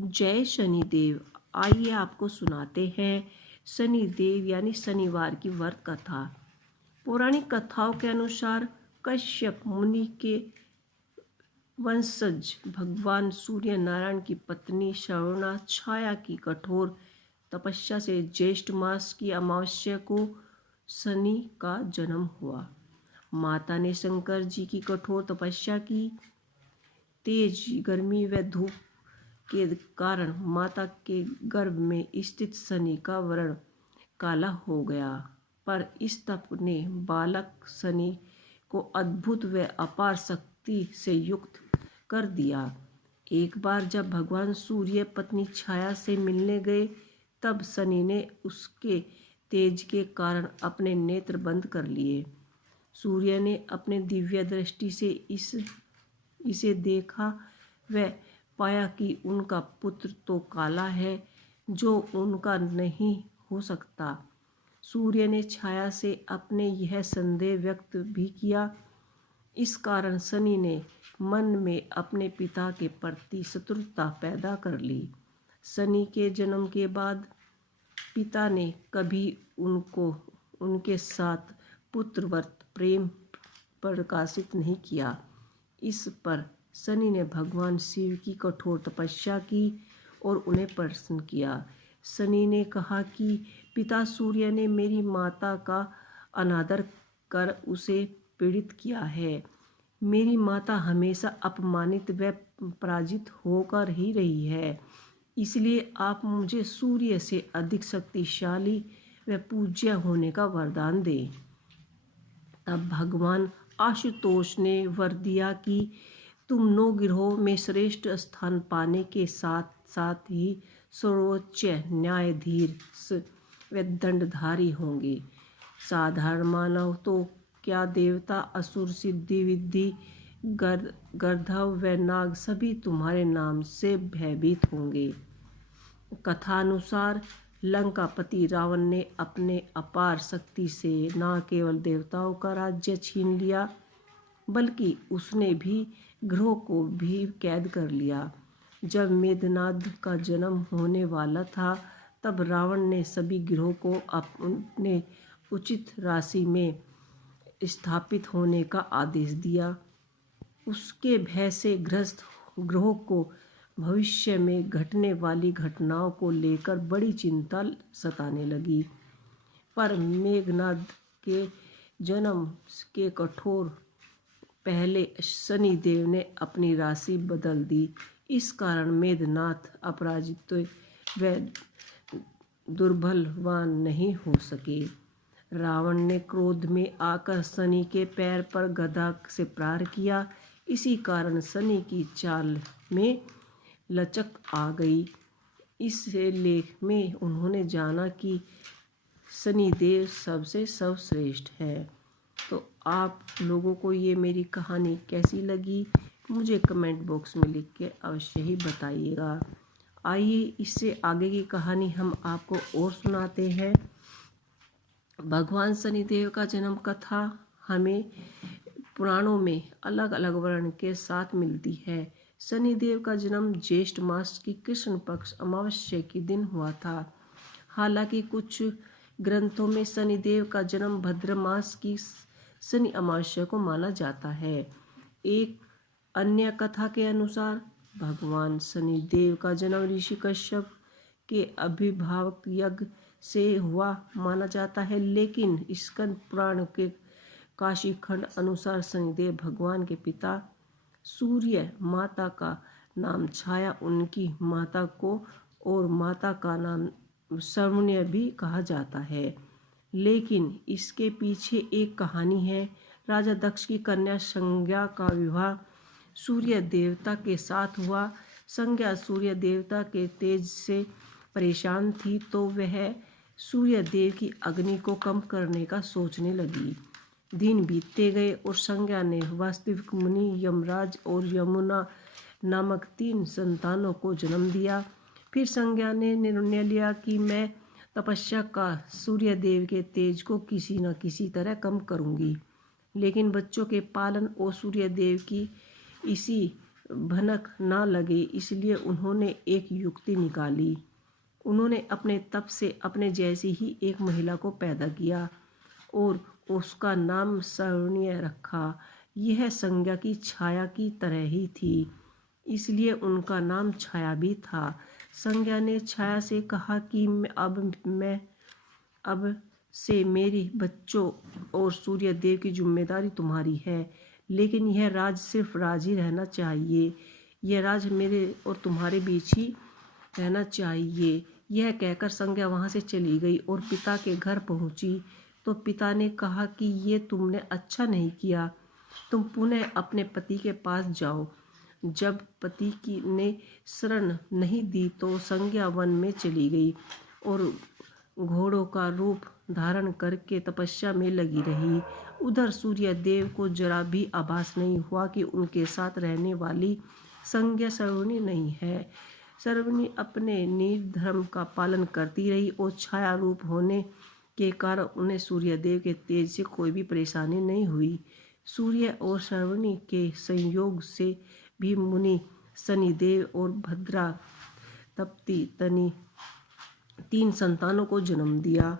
जय शनिदेव। आइए आपको सुनाते हैं शनिदेव यानी शनिवार की व्रत कथा। पौराणिक कथाओं के अनुसार कश्यप मुनि के वंशज भगवान सूर्य नारायण की पत्नी श्रवणा छाया की कठोर तपस्या से ज्येष्ठ मास की अमावस्या को शनि का जन्म हुआ। माता ने शंकर जी की कठोर तपस्या की। तेज गर्मी व धूप के कारण माता के गर्भ में स्थित शनि का वर्ण काला हो गया, पर इस तप ने बालक शनि को अद्भुत व अपार शक्ति से युक्त कर दिया। एक बार जब भगवान सूर्य पत्नी छाया से मिलने गए, तब शनि ने उसके तेज के कारण अपने नेत्र बंद कर लिए। सूर्य ने अपने दिव्य दृष्टि से इसे देखा व पाया कि उनका पुत्र तो काला है, जो उनका नहीं हो सकता। सूर्य ने छाया से अपने यह संदेह व्यक्त भी किया। इस कारण शनि ने मन में अपने पिता के प्रति शत्रुता पैदा कर ली। शनि के जन्म के बाद पिता ने कभी उनके साथ पुत्रवत प्रेम प्रकाशित नहीं किया। इस पर शनि ने भगवान शिव की कठोर तपस्या की और उन्हें प्रसन्न किया। शनि ने कहा कि पिता सूर्य ने मेरी माता का अनादर कर उसे पीड़ित किया है। मेरी माता हमेशा अपमानित व पराजित होकर ही रही है, इसलिए आप मुझे सूर्य से अधिक शक्तिशाली व पूज्य होने का वरदान दें। तब भगवान आशुतोष ने वर दिया कि तुम 9 ग्रहों में श्रेष्ठ स्थान पाने के साथ साथ ही सर्वोच्च न्यायाधीश व दंडधारी होंगे। साधारण मानव तो क्या, देवता, असुर, सिद्धि विद्धि, गंधर्व व नाग सभी तुम्हारे नाम से भयभीत होंगे। कथानुसार लंकापति रावण ने अपने अपार शक्ति से न केवल देवताओं का राज्य छीन लिया, बल्कि उसने भी ग्रहों को भी कैद कर लिया। जब मेघनाद का जन्म होने वाला था, तब रावण ने सभी ग्रहों को अपने उचित राशि में स्थापित होने का आदेश दिया। उसके भय से ग्रस्त ग्रहों को भविष्य में घटने वाली घटनाओं को लेकर बड़ी चिंता सताने लगी। पर मेघनाद के जन्म के कठोर पहले शनिदेव ने अपनी राशि बदल दी। इस कारण मेघनाद अपराजित व दुर्बलवान नहीं हो सके। रावण ने क्रोध में आकर शनि के पैर पर गदा से प्रहार किया। इसी कारण शनि की चाल में लचक आ गई। इस लेख में उन्होंने जाना कि शनिदेव सबसे सर्वश्रेष्ठ है। तो आप लोगों को ये मेरी कहानी कैसी लगी, मुझे कमेंट बॉक्स में लिख के अवश्य ही बताइएगा। आइए इससे आगे की कहानी हम आपको और सुनाते हैं। भगवान शनिदेव का जन्म कथा हमें पुराणों में अलग अलग वर्ण के साथ मिलती है। शनिदेव का जन्म ज्येष्ठ मास की कृष्ण पक्ष अमावस्या के दिन हुआ था। हालांकि कुछ ग्रंथों में शनिदेव का जन्म भाद्र मास की शनि अमावस्या को माना जाता है। एक अन्य कथा के अनुसार भगवान शनिदेव का जन्म ऋषि कश्यप के अभिभावक यज्ञ से हुआ माना जाता है, लेकिन स्कंद पुराण के काशी खंड अनुसार शनिदेव भगवान के पिता सूर्य, माता का नाम छाया, उनकी माता को और माता का नाम श्रवण्य भी कहा जाता है। लेकिन इसके पीछे एक कहानी है। राजा दक्ष की कन्या संज्ञा का विवाह सूर्य देवता के साथ हुआ। संज्ञा सूर्य देवता के तेज से परेशान थी, तो वह सूर्य देव की अग्नि को कम करने का सोचने लगी। दिन बीतते गए और संज्ञा ने वास्तविक मुनि, यमराज और यमुना नामक 3 संतानों को जन्म दिया। फिर संज्ञा ने निर्णय लिया कि मैं तपस्या का सूर्य देव के तेज को किसी न किसी तरह कम करूंगी। लेकिन बच्चों के पालन और सूर्य देव की इसी भनक ना लगे इसलिए उन्होंने एक युक्ति निकाली। उन्होंने अपने तप से अपने जैसी ही एक महिला को पैदा किया और उसका नाम सौवर्णी रखा। यह संज्ञा की छाया की तरह ही थी, इसलिए उनका नाम छाया भी था। संज्ञा ने छाया से कहा कि अब से मेरी बच्चों और सूर्य देव की जिम्मेदारी तुम्हारी है, लेकिन यह राज सिर्फ राज ही रहना चाहिए। यह राज मेरे और तुम्हारे बीच ही रहना चाहिए। यह कहकर संज्ञा वहाँ से चली गई और पिता के घर पहुँची तो पिता ने कहा कि ये तुमने अच्छा नहीं किया, तुम पुनः अपने पति के पास जाओ। जब पति की ने शरण नहीं दी तो संज्ञा वन में चली गई और घोड़ों का रूप धारण करके तपस्या में लगी रही। उधर सूर्य देव को जरा भी आभास नहीं हुआ कि उनके साथ रहने वाली संज्ञा सौवर्णी नहीं है। सौवर्णी अपने निर्धर्म का पालन करती रही और छाया रूप होने के कारण उन्हें सूर्यदेव के तेज से कोई भी परेशानी नहीं हुई। सूर्य और सौवर्णी के संयोग से भी मुनि शनिदेव और भद्रा तप्ती तनि 3 संतानों को जन्म दिया।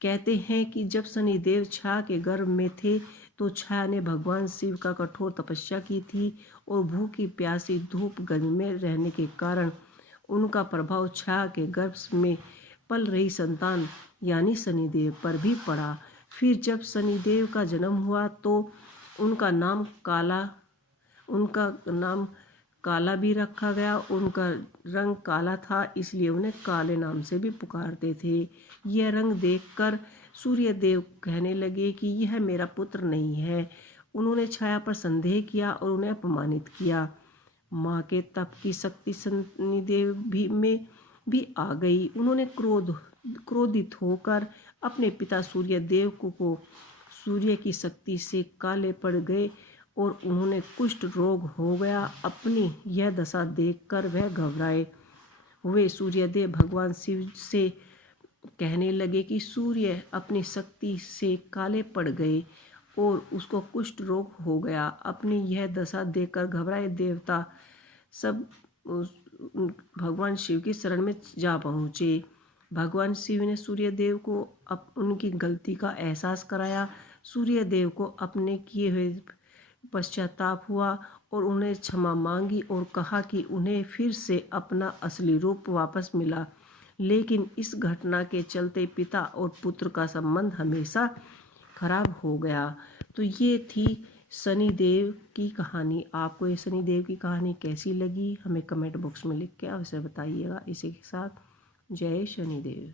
कहते हैं कि जब शनिदेव छाया के गर्भ में थे तो छाया ने भगवान शिव का कठोर तपस्या की थी और भूखी प्यासी धूप गर्मी में रहने के कारण उनका प्रभाव छाया के गर्भ में पल रही संतान यानी शनिदेव पर भी पड़ा। फिर जब शनिदेव का जन्म हुआ तो उनका नाम काला भी रखा गया। उनका रंग काला था, इसलिए उन्हें काले नाम से भी पुकारते थे। यह रंग देखकर सूर्यदेव कहने लगे कि यह मेरा पुत्र नहीं है। उन्होंने छाया पर संदेह किया और उन्हें अपमानित किया। माँ के तप की शक्ति शनिदेव में भी आ गई। उन्होंने क्रोधित होकर अपने पिता सूर्यदेव को सूर्य की शक्ति से काले पड़ गए और उन्होंने कुष्ठ रोग हो गया। अपनी यह दशा देखकर वह घबराए हुए सूर्यदेव भगवान शिव से कहने लगे कि सूर्य अपनी शक्ति से काले पड़ गए और उसको कुष्ठ रोग हो गया। अपनी यह दशा देखकर घबराए देवता सब भगवान शिव की शरण में जा पहुँचे। भगवान शिव ने सूर्यदेव को उनकी गलती का एहसास कराया। सूर्यदेव को अपने किए हुए पश्चाताप हुआ और उन्हें क्षमा मांगी और कहा कि उन्हें फिर से अपना असली रूप वापस मिला, लेकिन इस घटना के चलते पिता और पुत्र का संबंध हमेशा खराब हो गया। तो ये थी शनिदेव की कहानी। आपको ये शनिदेव की कहानी कैसी लगी हमें कमेंट बॉक्स में लिख के अवश्य बताइएगा। इसी के साथ जय शनिदेव।